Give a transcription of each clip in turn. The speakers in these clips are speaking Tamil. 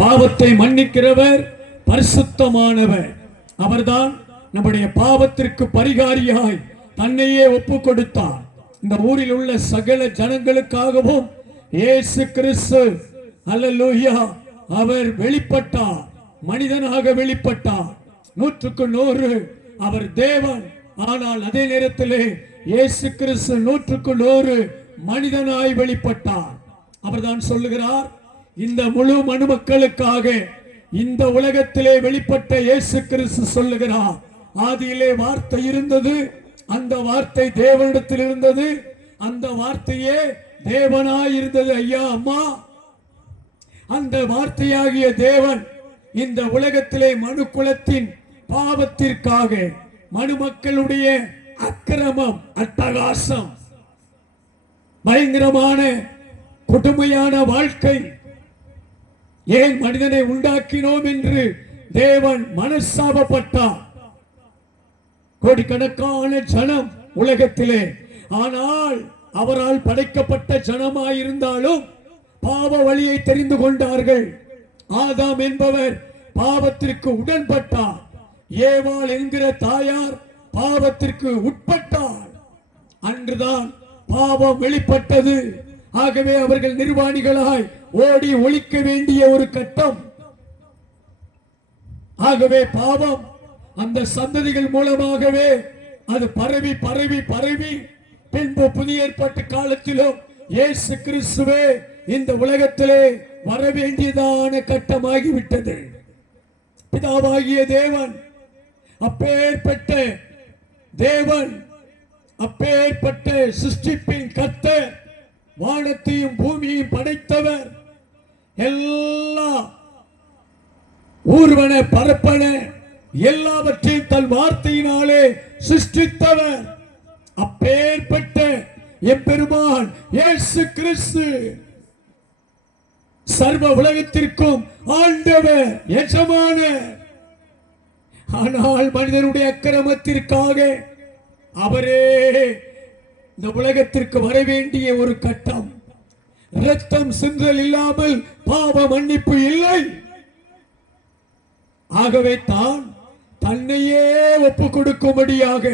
பாவத்தை மன்னிக்கிறவர், பரிசுத்தமானவர். அவர்தான் நம்முடைய பாவத்திற்கு பரிகாரியாய் தன்னையே ஒப்பு கொடுத்தார். இந்த ஊரில் உள்ள சகல ஜனங்களுக்காகவும் இயேசு கிறிஸ்து அல்லேலூயா அவர் வெளிப்பட்டார், மனிதனாக வெளிப்பட்டார். 100% அவர் தேவன். ஆனால் அதே நேரத்திலே இயேசு கிறிஸ்து 100% மனிதனாய் வெளிப்பட்டார். அவர்தான் சொல்லுகிறார், இந்த முழு மனுமக்களுக்காக இந்த உலகத்திலே வெளிப்பட்ட இயேசு கிறிஸ்து சொல்லுகிறார், ஆதியிலே வார்த்தை இருந்தது, அந்த வார்த்தை தேவனிடத்தில் இருந்தது, அந்த வார்த்தையே தேவனாய் இருந்தது. ஐயா அம்மா, அந்த வார்த்தையாகிய தேவன் இந்த உலகத்திலே மனு குலத்தின் பாவத்திற்காக, மனுமக்களுடைய அக்கிரமம், அட்டகாசம், பயங்கரமான கொடுமையான வாழ்க்கை, ஏன் மனிதனை உண்டாக்கினோம் என்று தேவன் மனஸ்தாபப்பட்டார். கோடிக்கணக்கான ஜனம் உலகத்திலே, ஆனால் அவரால் படைக்கப்பட்ட ஜனமாயிருந்தாலும் பாவ வழியை தெரிந்து கொண்டார்கள். ஆதாம் என்பவர் பாவத்திற்கு உடன்பட்டார், ஏவாள் என்கிற தாயார் பாவத்திற்கு உட்பட்டார். அன்றுதான் பாவம் வெளிப்பட்டது. ஆகவே அவர்கள் நிர்வாணிகளாய் ஓடி ஒழிக்க வேண்டிய ஒரு கட்டம். ஆகவே பாவம் அந்த சந்ததிகள் மூலமாகவே அது பரவி பரவி பரவி பின்பு புதிய ஏற்பாட்டு காலத்திலும் இயேசு கிறிஸ்துவே இந்த உலகத்திலே வர வேண்டியதான கட்டமாகிவிட்டது. பிதாவாகிய தேவன், அப்பேற்பட்ட தேவன், அப்பேற்பட்ட சிருஷ்டிப்பின் கர்த்தர், வானத்தையும் பூமியையும் படைத்தவர், எல்லா ஊர்வன பரப்பன எல்லாவற்றையும் தன் வார்த்தையினாலே சிருஷ்டித்தவர், அப்பேற்பட்ட எம்பெருமான் இயேசு கிறிஸ்து சர்வ உலகத்திற்கும் ஆண்டவர், எஜமானர். ஆனால் மனிதனுடைய அக்கிரமத்திற்காக அவரே இந்த உலகத்திற்கு வர வேண்டிய ஒரு கட்டம். இரத்தம் சிந்தல் இல்லாமல் பாவ மன்னிப்பு இல்லை. ஆகவே தான் தன்னையே ஒப்பு கொடுக்கும்படியாக,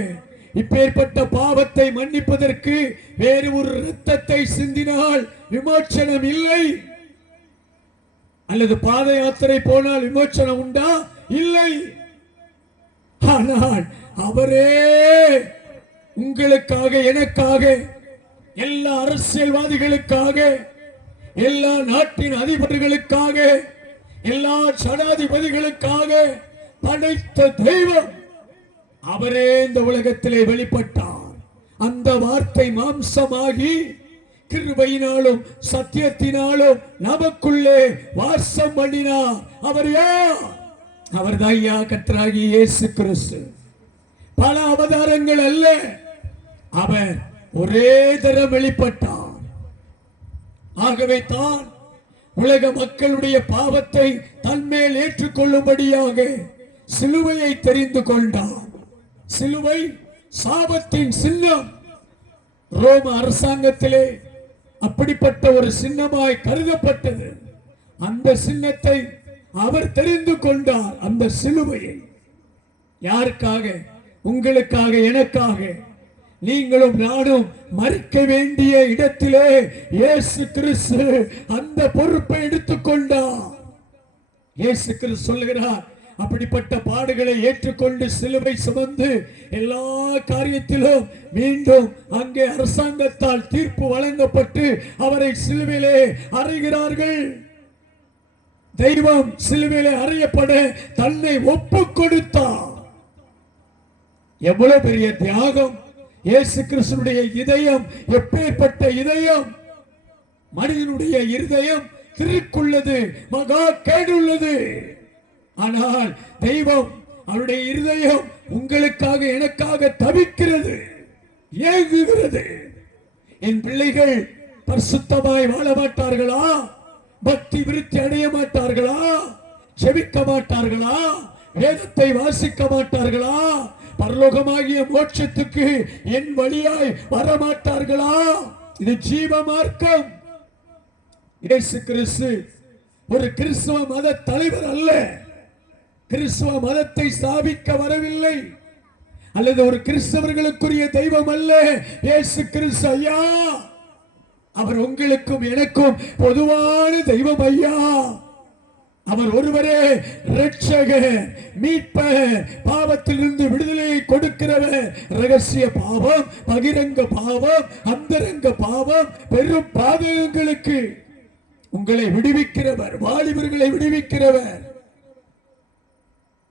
இப்பேற்பட்ட பாவத்தை மன்னிப்பதற்கு வேறு ஒரு இரத்தத்தை சிந்தினால் விமோச்சனம் இல்லை. அல்லது பாத யாத்திரை போனால் விமோச்சனம் உண்டா? இல்லை. ஆனால் அவரே உங்களுக்காக, எனக்காக, எல்லா அரசியல்வாதிகளுக்காக, எல்லா நாட்டின் அதிபர்களுக்காக, எல்லா ஜனாதிபதிகளுக்காக படைத்த தெய்வம் அவரே இந்த உலகத்திலே வெளிப்பட்டார். அந்த வார்த்தை மாம்சமாகி கிருபையினாலும் சத்தியத்தினாலும் நமக்குள்ளே வாசம் பண்ணினார். அவர் யார்? அவர் தாயா கர்த்தராகிய இயேசு கிறிஸ்து. பல அவதாரங்கள் அல்ல, அவர் ஒரே தரம் வெளிப்பட்டார். ஆகவே தான் உலக மக்களுடைய பாவத்தை தன்மேல் ஏற்றுக்கொள்ளும்படியாக சிலுவையை தெரிந்து கொண்டார். சிலுவை சாபத்தின் சின்னம். ரோம அரசாங்கத்திலே அப்படிப்பட்ட ஒரு சின்னமாய் கருதப்பட்டது. அந்த சின்னத்தை அவர் தெரிந்து கொண்டார். அந்த சிலுவையை யாருக்காக? உங்களுக்காக, எனக்காக. நீங்களும் நானும் மறிக்க வேண்டிய இடத்திலே இயேசு கிறிஸ்து அந்த பொறுப்பை எடுத்துக்கொண்டார். இயேசு கிறிஸ்து சொல்லுகிறார், அப்படிப்பட்ட பாடுகளை ஏற்றுக்கொண்டு சிலுவை சுமந்து எல்லா காரியத்திலும் மீண்டும் அங்கே அரசாங்கத்தால் தீர்ப்பு வழங்கப்பட்டு அவரை சிலுவையிலே அறைகிறார்கள். தெய்வம் சிலுவையிலே அறையப்பட தன்னை ஒப்பு கொடுத்தார். எவ்வளவு பெரிய தியாகம்! இயேசு கிறிஸ்துடைய இதயம் எப்பேற்பட்ட இதயம்! மனிதனுடைய இருதயம் திருக்குள்ளது, மகா கேடுள்ளது. ஆனால் தெய்வம், அவருடைய இருதயம் உங்களுக்காக, எனக்காக தவிக்கிறது, ஏங்குகிறது. என் பிள்ளைகள் பரிசுத்தமாய் வாழ மாட்டார்களா? பக்தி விருத்தி அடைய மாட்டார்களா? ஜெபிக்க மாட்டார்களா? வேதத்தை வாசிக்க மாட்டார்களா? பரலோகமாகிய மோட்சத்துக்கு என் வழியாய் வரமாட்டார்களா? இது ஜீவ மார்க்கம். இயேசு கிறிஸ்து ஒரு கிறிஸ்தவ மத தலைவர் அல்ல. கிறிஸ்தவ மதத்தை ஸ்தாபிக்க வரவில்லை, அல்லது ஒரு கிறிஸ்தவர்களுக்குரிய தெய்வம் அல்ல இயேசு கிறிஸ்து ஐயா. அவர் உங்களுக்கும் எனக்கும் பொதுவான தெய்வம் ஐயா. அவர் ஒருவரே இரட்சகர், மீட்பர், பாவத்திலிருந்து விடுதலையை கொடுக்கிறவர். ரகசிய பாவம், பகிரங்க பாவம், அந்தரங்க பாவம், பெரும் பாவங்களுக்கு உங்களை விடுவிக்கிறவர், வாலிபர்களை விடுவிக்கிறவர்,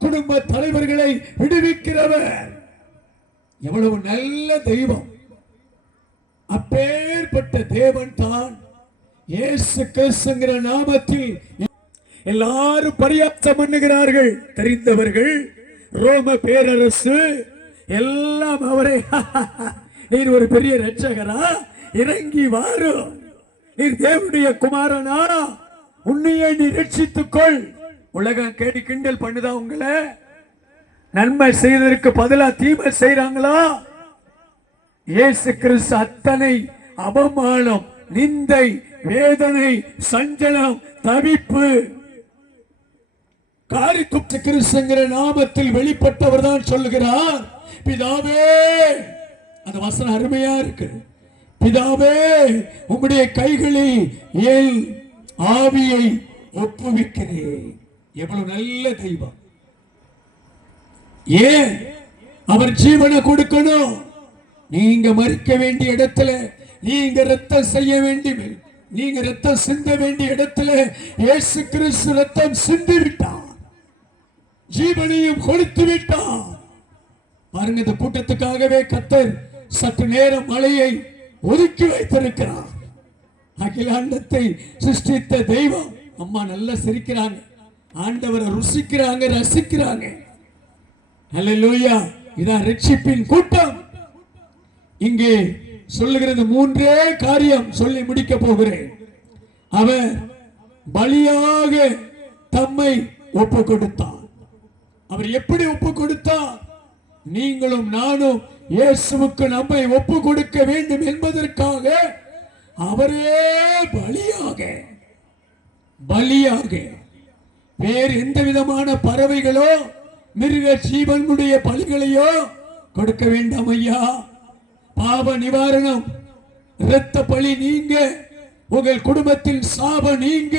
குடும்ப தலைவர்களை விடுவிக்கிறவர். எவ்வளவு நல்ல தெய்வம்! அப்பேற்பட்ட தேவன் தான் இயேசு கிறிஸ்துங்கிற நாமத்தில் எல்லாரும் பரியாசம் பண்ணுகிறார்கள். தெரிந்தவர்கள், ரோம பேரரசு எல்லாம் அவரை நீர் ஒரு பெரிய இரட்சகரா, இறங்கி வாரும், நீர் தேவனுடைய குமாரனா, உன்னையே நீ ரட்சித்துக்கொள். உலகம் கேடி கிண்டல் பண்ணுதா உங்களை? நன்மை செய்ததற்கு பதிலா தீமை செய்றாங்களா? இயேசு கிறிஸ்து அத்தனை அவமானம், நிந்தை, வேதனை, சஞ்சலம், தவிப்பு காரித்துப்பு கிறிஸ்துங்கிற நாமத்தில் வெளிப்பட்டவர் தான் சொல்லுகிறார், பிதாவே. அந்த வசனம் அருமையா இருக்கு. பிதாவே, உம்முடைய கைகளில் என் ஆவியை ஒப்புவிக்கிறேன். எவ்வளவு நல்ல தெய்வம்! ஏன் அவர் ஜீவனை கொடுக்கணும்? நீங்க மறிக்க வேண்டிய இடத்துல, நீங்க ரத்தம் செய்ய வேண்டிய, நீங்க ரத்தம் சிந்த வேண்டிய இடத்துல இயேசு கிறிஸ்து ரத்தம் சிந்தி விட்டார், ஜீவனையும் கொடுத்து விட்டார். பாருங்க, இந்த கூட்டத்துக்காகவே கர்த்தர் சற்று நேரம் மழையை ஒதுக்கி வைத்திருக்கிறார். அகிலாண்டத்தை சிருஷ்டித்த தெய்வம். அம்மா நல்லா சிரிக்கிறாங்க, ஆண்டவரை ருசிக்கிறாங்க, ரசிக்கிறாங்க. அல்லேலூயா! இதான் ரட்சிப்பின் கூட்டம். இங்கே சொல்லுகிறது மூன்றே காரியம் சொல்லி முடிக்க போகிறேன். அவர் பலியாக தம்மை ஒப்பு கொடுத்தார். அவர் எப்படி ஒப்பு கொடுத்தார்? நீங்களும் நானும் இயேசுவுக்கு நம்மை ஒப்பு கொடுக்க வேண்டும் என்பதற்காக அவரே பலியாக, பலியாக. வேறு எந்த விதமான பறவைகளோ மிருக ஜீவனுடைய பலிகளையோ கொடுக்க வேண்டாம் ஐயா. பாவ நிவாரணம், இரத்த பலி நீங்க, உங்கள் குடும்பத்தின் சாபம் நீங்க,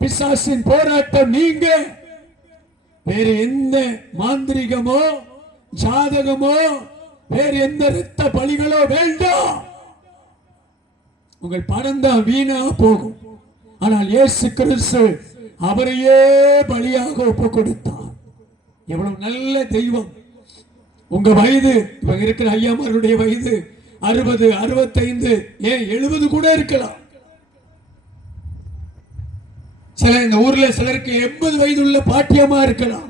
பிசாசின் போராட்டம் நீங்க. வேறு எந்த மாந்திரிகமோ ஜாதகமோ வேறு எந்த இரத்த பலிகளோ வேண்டாம். உங்கள் பணம் தான் வீணா போகும். ஆனால் இயேசு கிறிஸ்து அவரையே பலியாக ஒப்பு கொடுத்தார். எவ்வளவு நல்ல தெய்வம்! உங்க வயது, இவங்க இருக்கிற ஐயாமாருடைய வயது 60, 65, ஏன் 70 கூட இருக்கலாம். சில இந்த ஊர்ல சிலருக்கு 80 வயது உள்ள பாட்டியமா இருக்கலாம்.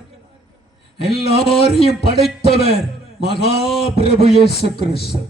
எல்லாரையும் படைத்தவர் மகா பிரபு இயேசு கிறிஸ்து.